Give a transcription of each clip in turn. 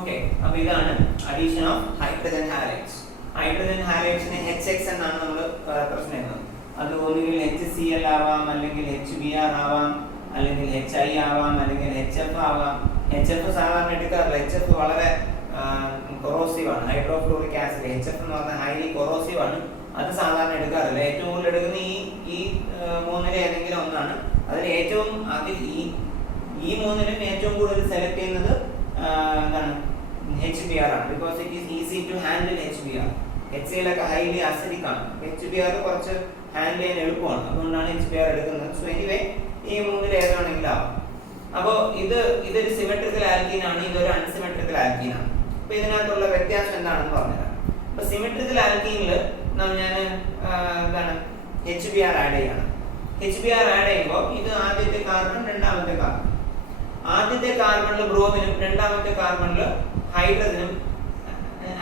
Okay, അപ്പോൾ ഇതാണ് addition of hydrogen halides. Hydrogen ഹാലൈഡ്സിനെ HX എന്നാണ് നമ്മൾ റെപ്രസെന്റ് ചെയ്യുന്നത്. അത് ഒന്നുകിൽ HCl ആവാം, അല്ലെങ്കിൽ HBr ആവാം, അല്ലെങ്കിൽ HI ആവാം, അല്ലെങ്കിൽ HF ആവാം. HF സാധാരണ എടുക്കാറില്ല. HF വളരെ കൊറോസീവ് ആണ്. ഹൈഡ്രോഫ്ലൂറിക് ആസിഡ് HF എന്ന് പറഞ്ഞാൽ ഹൈലി കൊറോസീവ് ആണ്. അത് സാധാരണ എടുക്കാറില്ല. ഏറ്റവും കൂടുതൽ എടുക്കുന്ന ഈ മൂന്നിലെ ഏതെങ്കിലും ഒന്നാണ്. അതിൽ ഏറ്റവും അതിൽ ഈ മൂന്നിലും ഏറ്റവും കൂടുതൽ സെലക്ട് ചെയ്യുന്നത് എന്താണ് HBr ആണ്. Because it is easy to handle HBr. HCl ഒക്കെ ഹൈലി അസിഡിക് ആണ്. HBr കുറച്ച് ഹാൻഡിൽ ചെയ്യാൻ എളുപ്പമാണ്. അതുകൊണ്ടാണ് HBr എടുക്കുന്നത്. സോ എനിവേ ഈ മൂന്നിൽ ഏതാണെങ്കിലും ആവാം. അപ്പോൾ ഇതൊരു സിമെട്രിക്കൽ ആൽക്കീൻ ആണ്, ഇതൊരു അൺസിമെട്രിക്കൽ ആൽക്കീൻ ആണ്. അപ്പോൾ ഇതിനകത്തുള്ള വ്യത്യാസം എന്താണെന്ന് പറഞ്ഞുതരാം. അപ്പോൾ സിമെട്രിക്കൽ ആൽക്കീനിൽ ഞാൻ എന്താണ് HBr ആഡ് ചെയ്യണം. HBr ആഡ് ചെയ്യുമ്പോൾ ഇത് ആദ്യത്തെ കാർബൺ, രണ്ടാമത്തെ കാർബൺ. ആദ്യത്തെ കാർബണിൽ ബ്രോമിനും രണ്ടാമത്തെ കാർബണിൽ ഹൈഡ്രജനും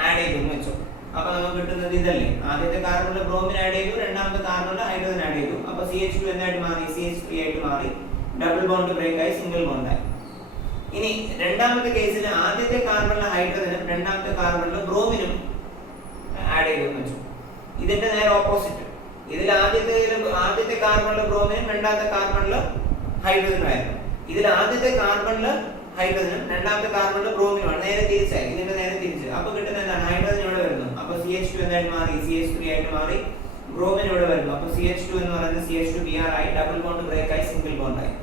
ആഡ് ചെയ്തു എന്ന് വെച്ചു. അപ്പൊ നമുക്ക് കിട്ടുന്നത് ഇതല്ലേ, ആദ്യത്തെ കാർബണിൽ ബ്രോമിൻ ആഡ് ചെയ്തു, രണ്ടാമത്തെ കാർബണിൽ ഹൈഡ്രജൻ ആഡ് ചെയ്തു. അപ്പൊ CH2 എന്തായിട്ട് മാറി? CH3 ആയിട്ട് മാറി. ഡബിൾ ബോണ്ട് ബ്രേക്ക് ആയി സിംഗിൾ ബോണ്ട് ആയി. ഇനി രണ്ടാമത്തെ കേസിൽ ആദ്യത്തെ കാർബണിൽ ഹൈഡ്രജനും രണ്ടാമത്തെ കാർബണിൽ ബ്രോമിനും ആഡ് ചെയ്തു എന്ന് വെച്ചു. ഇതിന്റെ നേരെ ഓപ്പോസിറ്റ്. ഇതിൽ ആദ്യത്തെ കാർബണിൽ ബ്രോമിനും രണ്ടാമത്തെ കാർബണിൽ ഹൈഡ്രജനും ആയിരുന്നു. ഇതിൽ ആദ്യത്തെ കാർബണിൽ ഹൈഡ്രജനും രണ്ടാമത്തെ കാർബണിൽ ബ്രോമിനുമാണ്. നേരെ തിരിച്ചായി. ഇതിന്റെ നേരെ തിരിച്ച്. അപ്പൊ കിട്ടുന്ന എന്താണ്? ഹൈഡ്രജൻ ഇവിടെ വരുന്നു. അപ്പൊ CH2 എന്തായിട്ട് മാറി? CH3 ആയിട്ട് മാറി. ബ്രോമിൻ ഇവിടെ വരുന്നു. അപ്പൊ CH2 എന്ന് പറയുന്നത് CH2Br ആയി. ഡബിൾ ബോണ്ട് ബ്രേക്ക് ആയി, സിംഗിൾ ബോണ്ട് ആയി.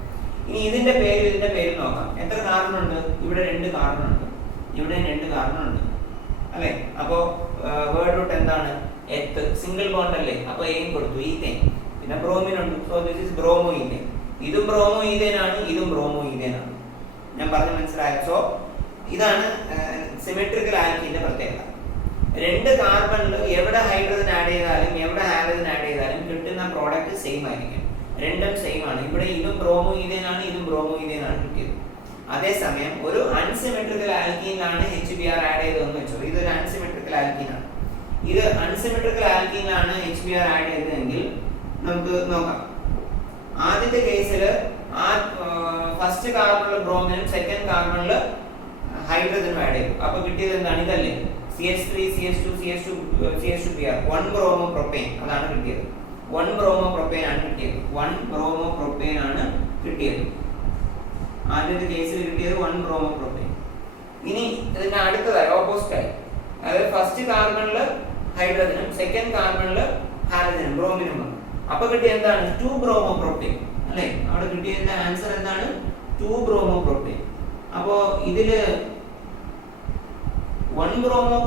ഇനി ഇതിന്റെ പേര് നോക്കാം. എത്ര കാർബൺ ഉണ്ട്? ഇവിടെ 2 കാർബൺ ഉണ്ട്, ഇവിടെ 2 കാർബൺ ഉണ്ട് അല്ലെ. അപ്പോ വേർഡ് റൂട്ട് എന്താണ്? എത്ത്. സിംഗിൾ ബോണ്ട് അല്ലേ. അപ്പൊ എയും കൊടുത്തു, ഈതേൻ. പിന്നെ ബ്രോമിൻ ഉണ്ട്. So this is bromo ethane. ഇതും ബ്രോമോ ഈതേൻ ആണ്, ഇതും ബ്രോമോ ഈതേൻ ആണ്. ഞാൻ പറഞ്ഞു മനസ്സിലായോ? സോ ഇതാണ് സിമെട്രിക്കൽ ആൽക്കീന്റെ പ്രത്യേകത. 2 കാർബണിൽ എവിടെ ഹൈഡ്രജൻ ആഡ് ചെയ്താലും എവിടെ ഹാലജൻ ആഡ് ചെയ്താലും കിട്ടുന്ന പ്രോഡക്റ്റ് സെയിം ആയിരിക്കും. രണ്ടും സെയിം ആണ്. ഇവിടെ ഇതും ബ്രോമോ ഈതേൻ ആണ്, ഇതും ബ്രോമോ ഈതേൻ ആണ് കിട്ടിയത്. അതേസമയം ഒരു അൺസിമെട്രിക്കൽ ആൽക്കീനിലാണ് HBr ആഡ് ചെയ്തതെന്ന് വെച്ചോ. ഇതൊരു അൺസിമെട്രിക്കൽ ആൽക്കീനാണ്. ഇത് അൺസിമെട്രിക്കൽ ആൽക്കീനിലാണ് HBr ആഡ് ചെയ്തതെങ്കിൽ നമുക്ക് നോക്കാം. ആദ്യത്തെ കേസിൽ ഫസ്റ്റ് കാർബണിൽ ബ്രോമിനും സെക്കൻഡ് കാർബണിൽ ഹൈഡ്രജനും ആഡ് ചെയ്തു. അപ്പൊ കിട്ടിയത് എന്താണ്? ഇതല്ലേ, CH3 CH2 CH2Br 1 bromo propyne. അതാണ് കിട്ടിയത്. 1 ബ്രോമോ പ്രൊപ്പൈൻ ആണ് കിട്ടിയത്. 1 ബ്രോമോ പ്രൊപ്പൈൻ ആണ് കിട്ടിയത്. ആദ്യത്തെ കേസിൽ കിട്ടിയത് 1 ബ്രോമോ പ്രൊപ്പൈൻ. ഇനി ഇതിന്റെ അടുത്തതായി ഓപ്പോസിറ്റ് ആയി, അതായത് ഫസ്റ്റ് കാർബണിൽ ഹൈഡ്രജനും സെക്കൻഡ് കാർബണിൽ ഹാലജനും ബ്രോമിനും വന്നു. അപ്പൊ കിട്ടിയ എന്താണ്? 2 ബ്രോമോ പ്രൊപ്പൈൻ അല്ലെ. അവിടെ കിട്ടിയതിന്റെ ആൻസർ എന്താണ്? 2 ബ്രോമോ പ്രൊപ്പൈൻ. അപ്പോ ഇതില് 1 ബ്രോമോ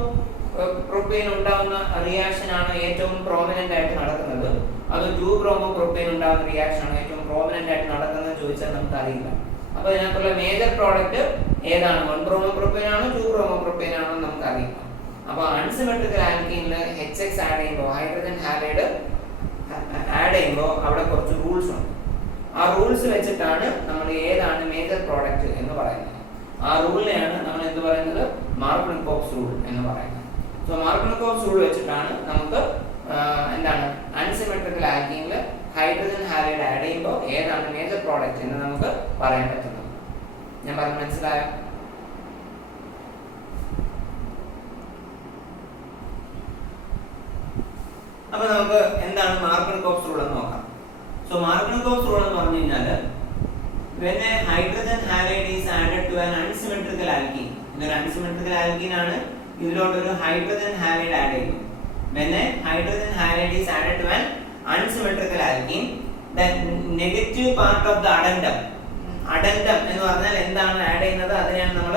പ്രൊപ്പൈൻ ഉണ്ടാവുന്ന റിയാക്ഷൻ ആണ് ഏറ്റവും പ്രോമിനന്റ് ആയിട്ട് നടക്കുന്നത്. അത് 2 ബ്രോമോ പ്രൊപ്പൈൻ ഉണ്ടാവുന്ന റിയാക്ഷൻ ആണ് ഏറ്റവും പ്രോമിനന്റ് ആയിട്ട് നടക്കുന്നത് ചോദിച്ചാൽ നമുക്ക് അറിയില്ല. അപ്പൊ ഇതിനകത്തുള്ള മേജർ പ്രോഡക്റ്റ് ഏതാണ്? 1 ബ്രോമോ പ്രൊപ്പൈൻ ആണോ 2 ബ്രോമോ പ്രൊപ്പൈൻ ആണോ എന്ന് നമുക്ക് അറിയില്ല. അപ്പൊ അൺസിമെട്രിക്കൽ ആൽക്കീനിൽ HX ആഡ് ചെയ്യുമ്പോൾ, ഹൈഡ്രജൻ ഹാലൈഡ് ആഡ് ചെയ്യുമ്പോൾ അവിടെ കുറച്ച് റൂൾസ് ഉണ്ട്. ആ റൂൾസ് വെച്ചിട്ടാണ് നമ്മൾ ഏതാണ് മേജർ പ്രോഡക്റ്റ് എന്ന് പറയുന്നത്. ആ റൂളിനെയാണ് നമ്മൾ എന്ത് പറയുന്നത്? മാർക്കോസ് റൂൾ എന്ന് പറയുന്നത്. സോ മാർക്കോസ് റൂൾ വെച്ചിട്ടാണ് നമുക്ക് എന്താണ് അൺസിമെട്രിക്കൽ ആൽക്കീനിൽ ഹൈഡ്രജൻ ഹാലൈഡ് ആഡ് ചെയ്യുമ്പോൾ ഏതാണ് മേജർ പ്രോഡക്റ്റ് എന്ന് നമുക്ക് പറയാൻ പറ്റുന്നത്. ഞാൻ പറഞ്ഞു മനസ്സിലായോ? അപ്പൊ നമുക്ക് എന്താണ് മാർക്കോസ് റൂൾ എന്ന് നോക്കാം. സോ മാർക്കോസ് റൂൾ എന്ന് പറഞ്ഞു കഴിഞ്ഞാൽ when a hydrogen halide is added to an unsymmetrical alkene, ഇതൊരു unsymmetrical alkene ആണ്, ഇതിലോട്ട് ഒരു ഹൈഡ്രജൻ ഹാലൈഡ് ആഡ് ചെയ്യുന്നു. when a hydrogen halide is added to an unsymmetrical alkene, the negative part of the addendum എന്ന് പറഞ്ഞാൽ എന്താണ് add ചെയ്യുന്നത്? അതിനെയാണ് നമ്മൾ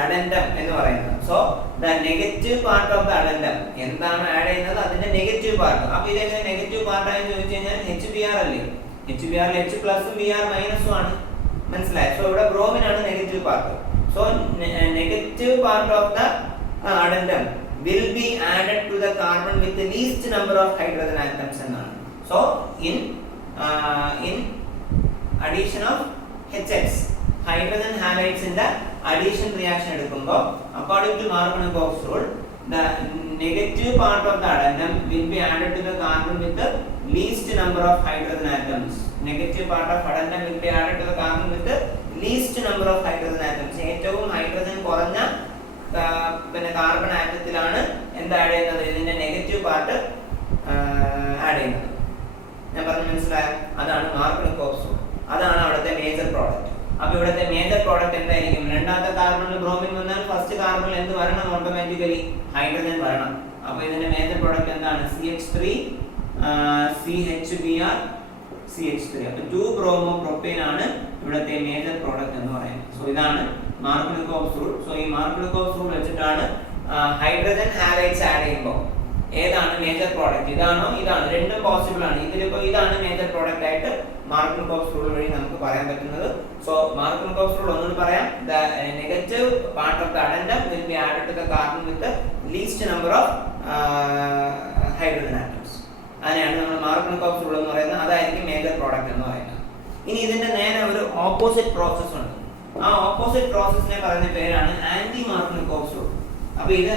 അഡെൻഡം എന്ന് പറയുന്നത്. So the negative part of the addendum എന്താണ് ആഡ് ചെയ്യുന്നത്? അതിന്റെ നെഗറ്റീവ് പാർട്ട്. അപ്പൊ ഇതെങ്ങനെ നെഗറ്റീവ് പാർട്ട് ആയി ചോദിച്ചു കഴിഞ്ഞാൽ HBr അല്ലേ. HBr H പ്ലസും Br മൈനസും ആണ്. മനസ്സിലായോ? സോ ഇവിടെ ബ്രോമിൻ ആണ് negative part. So negative part of the addendum will be added to the carbon with the least number of hydrogen atoms എന്നാണ്. So in addition of HX, hydrogen halides in the addition reaction എടുക്കുമ്പോൾ according to Markov's rule, the negative part of the addendum will be added to the carbon with the least number of hydrogen atoms. Negative part of addendum will be added to the carbon with the least number of hydrogen atoms. ഏറ്റവും hydrogen കുറഞ്ഞ carbon ആറ്റത്തിലാണ് എന്ത് add ചെയ്യുന്നത്, ഇതിന്റെ negative part add ചെയ്യുന്നത്. ഞാൻ പറഞ്ഞു മനസ്സിലായോ? അതാണ് മാർക്കോണിക്കോവ്സ് റൂൾ. അതാണ് അവിടുത്തെ മേജർ പ്രോഡക്റ്റ്. അപ്പൊ ഇവിടുത്തെ മേജർ പ്രോഡക്റ്റ് എന്തായിരിക്കും? രണ്ടാമത്തെ കാർബണിൽ ബ്രോമിൻ വന്നാൽ ഫസ്റ്റ് കാർബണിൽ എന്ത് വരണം? ഓട്ടോമാറ്റിക്കലി ഹൈഡ്രജൻ വരണം. അപ്പൊ ഇതിന്റെ മേജർ പ്രോഡക്റ്റ് എന്താണ്? CH3 CHBr CH3. അപ്പൊ 2-bromopropane ആണ് ഇവിടുത്തെ മേജർ പ്രോഡക്റ്റ് എന്ന് പറയുന്നത്. സോ ഇതാണ് മാർക്കോണിക്കോവ്സ് റൂൾ. സോ ഈ മാർക്കോണിക്കോവ്സ് റൂൾ വെച്ചിട്ടാണ് ഹൈഡ്രജൻ ഹാലൈഡ്സ് ആഡ് ചെയ്യുമ്പോൾ ഏതാണ് മേജർ പ്രോഡക്റ്റ്, ഇതാണോ ഇതാണ്, രണ്ടും പോസിബിൾ ആണ്. ഇതിലിപ്പോ ഇതാണ് മേജർ പ്രോഡക്റ്റ് ആയിട്ട് മാർക്കോണിക്കോവ്സ് റൂൾ വഴി നമുക്ക് പറയാൻ പറ്റുന്നത്. സോ മാർക്കോണിക്കോവ്സ് റൂൾ ഒന്നുകൂടി പറയാം. The negative part of the addendum will be added to the carbon with least number of hydrogen atoms. അതിനെയാണ് നമ്മൾ മാർക്കോണിക്കോവ്സ് റൂൾ എന്ന് പറയുന്നത്. അതായിരിക്കും മേജർ പ്രോഡക്റ്റ് എന്ന് പറയുന്നത്. ഇനി ഇതിന്റെ നേരെ ഒരു ഓപ്പോസിറ്റ് പ്രോസസ് ഉണ്ട്. ആ ഓപ്പോസിറ്റ് പ്രോസസ്സിനെ പറയുന്ന പേരാണ് ആന്റി മാർക്കോണിക്കോവ്സ് റൂൾ. അപ്പൊ ഇത്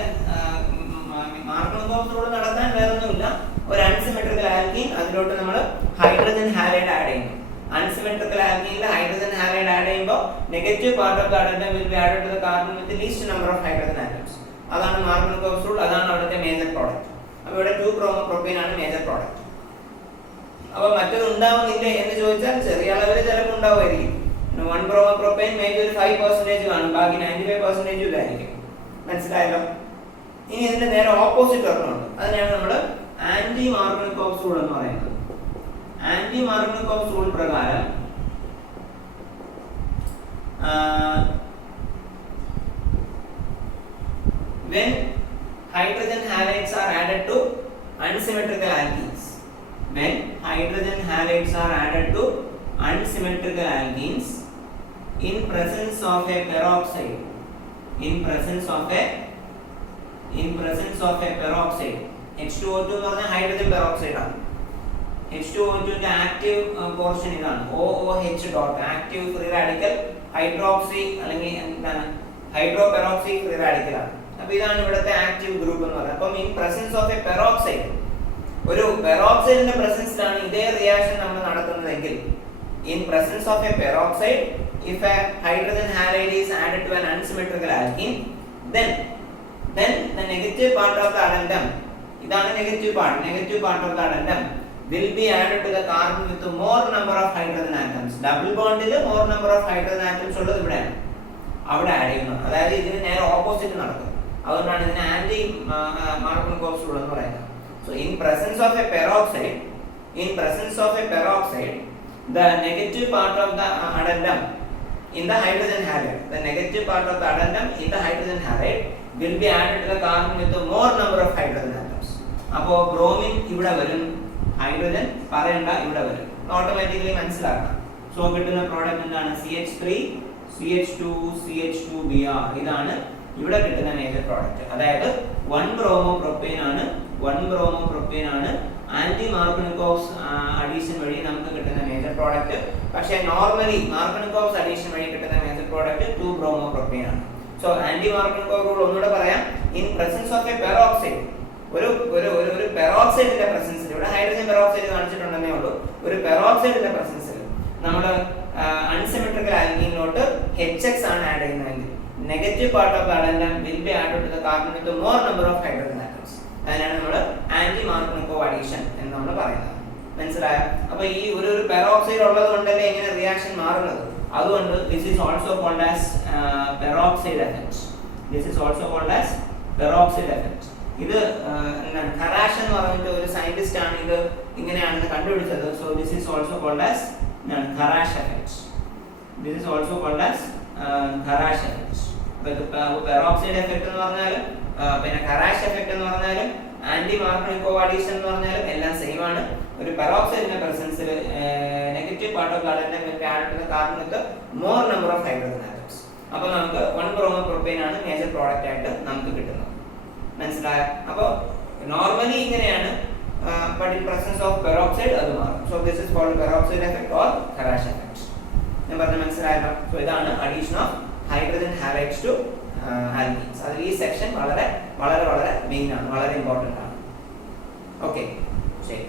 മാർക്കോണിക്കോവ്സ് റൂൾ നടത്താൻ വേറൊന്നുമില്ല. ഒരു അൺസിമെട്രിക്കൽ ആൽക്കീൻ, അതിലോട്ട് നമ്മൾ ഹൈഡ്രജൻ ഹാലൈഡ് ആഡ് ചെയ്യുന്നു. അൺസിമെട്രിക്കൽ ആൽക്കീനിൽ ഹൈഡ്രജൻ ഹാലൈഡ് ആഡ് ചെയ്യുമ്പോൾ negative part of the addendum will be added to the carbon with least number of hydrogen atoms. അതാണ് മാർക്കോണിക്കോവ്സ് റൂൾ. അതാണ് അവിടുത്തെ മേജർ പ്രോഡക്റ്റ്. അപ്പോൾ ഇവിടെ 2-bromopropane ആണ് മേജർ പ്രോഡക്റ്റ്. അപ്പോൾ മറ്റൊരു ഉണ്ടാവുന്നില്ല എന്ന് ചോദിച്ചാൽ ചെറിയ അളവിൽ ചിലപ്പോൾ ഉണ്ടാവുമായിരിക്കും. 1-bromopropane മേജർ ഒരു 5% കാണും, ബാക്കി 95% ഇല്ലായിരിക്കും. മനസ്സിലായല്ലോ? ഇനി ഇതിന്റെ നേരെ ഓപ്പോസിറ്റ് ഒരെണ്ണമുണ്ട്. അതിനാണ് നമ്മൾ ആന്റി മാർക്കോണിക്കോവ്സ് റൂൾ എന്ന് പറയുന്നത്. ആന്റി മാർക്കോണിക്കോവ്സ് റൂൾ പ്രകാരം when hydrogen halides are added to unsymmetrical alkenes, when hydrogen halides are added to unsymmetrical alkenes in presence of a peroxide, in presence of a peroxide, H2O2 എന്ന് പറഞ്ഞാൽ hydrogen peroxide ആണ്. H2O2 ന്റെ active portion ഇതാണ്, OOH dot, active free radical hydroxy അല്ലെങ്കിൽ എന്താണ് hydro peroxy free radical ആണ്. അപ്പൊ ഇതാണ് ഇവിടുത്തെ ആക്റ്റീവ് ഗ്രൂപ്പ് എന്ന് പറയുന്നത്. അപ്പം in presence of a peroxide, ഒരു പെറോക്സൈഡിന്റെ പ്രസൻസിലാണ് ഇതേ റിയാക്ഷൻ നമ്മൾ നടത്തുന്നതെങ്കിൽ, in presence of a peroxide if a hydrogen halide is added to an unsymmetrical alkene, then the negative part of the addendum, idana negative part of the addendum will be added to the carbon with more number of hydrogen atoms. Double bond il more number of hydrogen atoms ഉള്ളത് ഇവിടെയാണ്, അവിടെ add ചെയ്യുന്നു. അതായത് ഇതിന് നേരെ opposite നടക്കും. അതുകൊണ്ടാണ് ഇതിനെ ആന്റി മാർക്കോണിക്കോവ്സ് റൂൾ എന്ന് പറയുന്നത്. So in presence of a peroxide, the negative part of the addendum in the hydrogen halide, the negative part of the addendum in the hydrogen halide will be added to the carbon with more number of hydrogen atoms. അപ്പോൾ bromine ഇവിടെ വരും, hydrogen പറയണ്ട ഇവിടെ വരും, automatically മനസ്സിലാക്കണം. So കിട്ടുന്ന product എന്താണ്? CH3 CH2 CH2Br. ഇതാണ് ഇവിടെ കിട്ടുന്ന മേജർ പ്രോഡക്റ്റ്. അതായത് 1-bromopropane ആണ് ആന്റി മാർക്കോണിക്കോവ്സ് അഡീഷൻ വഴി നമുക്ക് കിട്ടുന്ന മേജർ പ്രോഡക്റ്റ്. പക്ഷേ നോർമലി മാർക്കോണിക്കോവ്സ് അഡീഷൻ വഴി കിട്ടുന്ന മേജർ പ്രോഡക്റ്റ് 2-bromopropane ആണ്. സോ ആന്റി മാർക്കോണിക്കോവ് റൂൾ ഒന്നുകൂടെ പറയാം. In presence of a peroxide, ഒരു പെറോക്സൈഡിന്റെ പ്രസൻസിൽ, ഇവിടെ ഹൈഡ്രജൻ പെറോക്സൈഡ് കാണിച്ചിട്ടുണ്ടെന്നേ ഉള്ളൂ, ഒരു പെറോക്സൈഡിന്റെ പ്രസൻസിൽ നമ്മൾ അൺസിമെട്രിക്കൽ ആൽക്കീനിലോട്ട് HX ആണ് ആഡ് ചെയ്യുന്നതെങ്കിൽ negative part of the addendum will be added to the carbon with more number of hydrogen atoms. അതിനാണ് നമ്മൾ ആന്റി മാർക്കോണിക്കോവ് അഡീഷൻ എന്ന് നമ്മൾ പറയുന്നത്. മനസ്സിലായോ? അപ്പൊ ഈ ഒരു പെറോക്സൈഡ് ഉള്ളത് കൊണ്ടല്ലേ ഇങ്ങനെ റിയാക്ഷൻ മാറുന്നത്. അതുകൊണ്ട് this is also called as peroxide effect. ഇത് എന്താണ്, ഖറാഷ് എന്ന് പറഞ്ഞിട്ട് ഒരു സയന്റിസ്റ്റ് ആണ് ഇത് ഇങ്ങനെയാണെന്ന് കണ്ടുപിടിച്ചത്. So this is also called as Kharasch effect. Peroxide effect എന്ന് പറഞ്ഞാലും പിന്നെ ഖറാഷ് എഫക്റ്റ് എന്ന് പറഞ്ഞാലും ആന്റി മാർക്കോണിക്കോവ് അഡീഷൻ എന്ന് പറഞ്ഞാലും എല്ലാം സെയിം ആണ്. ഒരു പെറോക്സൈഡിന്റെ പ്രസൻസിൽ negative part of addendum will add to the carbon with more number of hydrogen atoms. അപ്പോൾ നമുക്ക് 1-bromopropane ആണ് മേജർ പ്രോഡക്റ്റ് ആയിട്ട് നമുക്ക് കിട്ടുന്നത്. മനസ്സിലായോ? അപ്പോൾ നോർമലി ഇങ്ങനെയാണ്, but in presence of peroxide അത് മാറും. So this is called peroxide effect or Kharasch effect. ഞാൻ പറഞ്ഞ മനസ്സിലായല്ലോ? സോ ഇതാണ് addition of hydrogen halides to alkenes. അതിൽ ഈ സെക്ഷൻ വളരെ വളരെ വളരെ മെയിൻ ആണ്, വളരെ ഇമ്പോർട്ടൻ്റ് ആണ്. ഓക്കെ, ശരി.